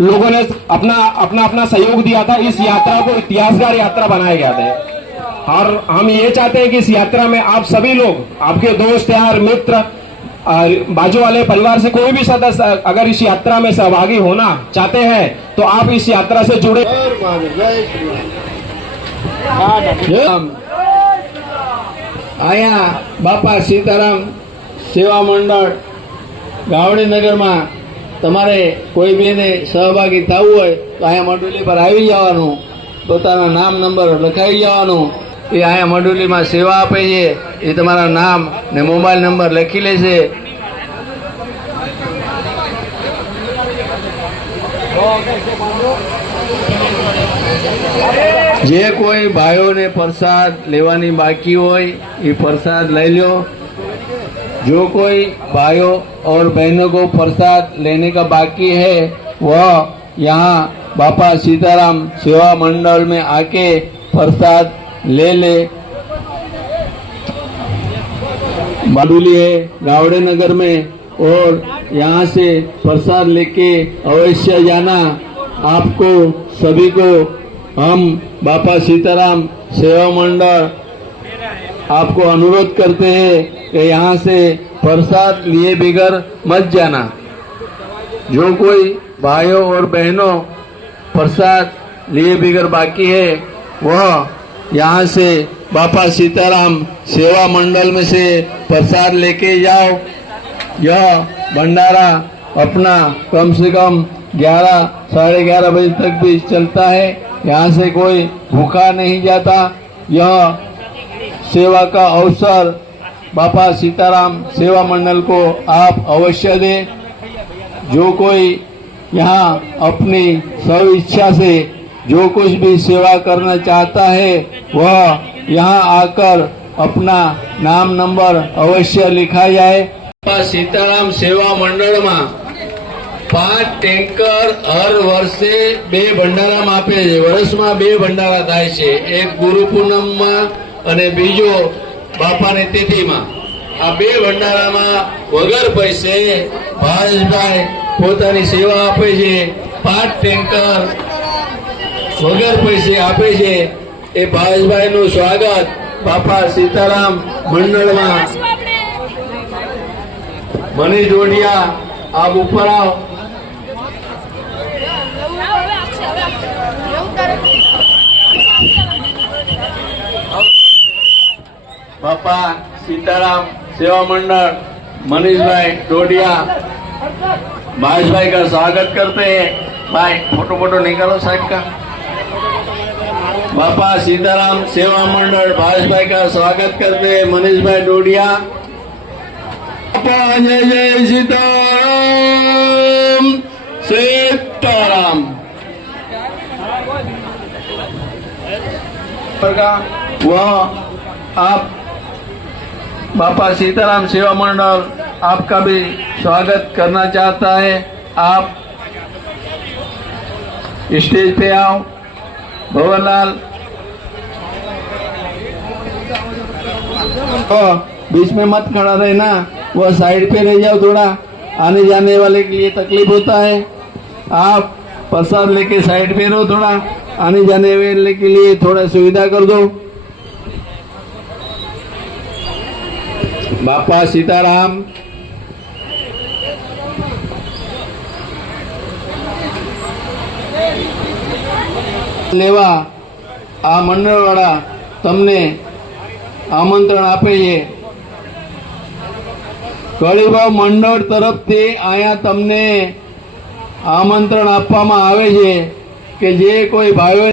लोगों ने अपना अपना अपना सहयोग दिया था। इस यात्रा को इतिहासकार यात्रा बनाया गया था और हम ये चाहते हैं कि इस यात्रा में आप सभी लोग, आपके दोस्त यार मित्र, बाजू वाले परिवार से कोई भी सदस्य अगर इस यात्रा में सहभागी होना चाहते हैं तो आप इस यात्रा से जुड़े। आया बापा सीताराम सेवा मंडल गावड़ीनगर में तमारे कोई भी ने सहभागी थवुं होय तो आया मंडली पर आवी जवानुं, पोताना नाम नंबर लखाई जवानुं। ए आया मंडली में सेवा आपे छे, ए तमारा नाम ने मोबाइल नंबर लखी लेशे। जे कोई भाइयों ने प्रसाद लेवानी बाकी होय ए प्रसाद ले लो। जो कोई भाइयों और बहनों को प्रसाद लेने का बाकी है वह यहाँ बापा सीताराम सेवा मंडल में आके प्रसाद ले ले। माडुली है गावड़े नगर में और यहाँ से प्रसाद लेके अवश्य जाना। आपको सभी को हम बापा सीताराम सेवा मंडल आपको अनुरोध करते हैं कि यहाँ से प्रसाद लिए बगैर मत जाना। जो कोई भाइयों और बहनों प्रसाद लिए बगैर बाकी है वह यहाँ से बापा सीताराम सेवा मंडल में से प्रसाद लेके जाओ। यह भंडारा अपना कम से कम 11 साढ़े 11 बजे तक भी चलता है। यहाँ से कोई भूखा नहीं जाता। यह सेवा का अवसर बापा सीताराम सेवा मंडल को आप अवश्य दें। जो कोई यहाँ अपनी स्व इच्छा से जो कुछ भी सेवा करना चाहता है वह यहाँ आकर अपना नाम नंबर अवश्य लिखा जाए। बापा सीताराम सेवा मंडल में 5 टेंकर हर वर्षे 2 भंडारा में आपे छे। वर्ष में 2 भंडारा थाय छे, एक गुरु पूनम में अने बीजो बापानी तिथि में। आ 2 भंडारा में वगर पैसे भावेशभाई पोतानी सेवा आपे छे। 5 टेंकर वगर पैसे आपे छे। ए भावेशभाई નું स्वागत बापा सीताराम मंडल में। मनीष जोड़िया आप ऊपर आओ। बापा सीताराम सेवा मंडल मनीष भाई डोडिया भावेश भाई का स्वागत करते हैं। भाई फोटो निकालो साहब का। बापा सीताराम सेवा मंडल भावेश भाई का स्वागत करते हैं मनीष भाई डोडिया। बापा जय जय सीताराम सीताराम। वह आप बापा सीताराम सेवा मंडल आपका भी स्वागत करना चाहता है। आप स्टेज पे आओ। भवनलाल तो बीच में मत खड़ा रहना, वो साइड पे रह जाओ। थोड़ा आने जाने वाले के लिए तकलीफ होता है। आप प्रसाद लेके साइड पे रहो। थोड़ा आने जाने वाले के लिए थोड़ा सुविधा कर दो। बापा सीताराम। लेवा आ मंडळवाळा तमने आमंत्रण आपे छे। कळीभाव मंडळ तरफथी आया तमने आमंत्रण आपवामां आवे छे के जे कोई भाईओ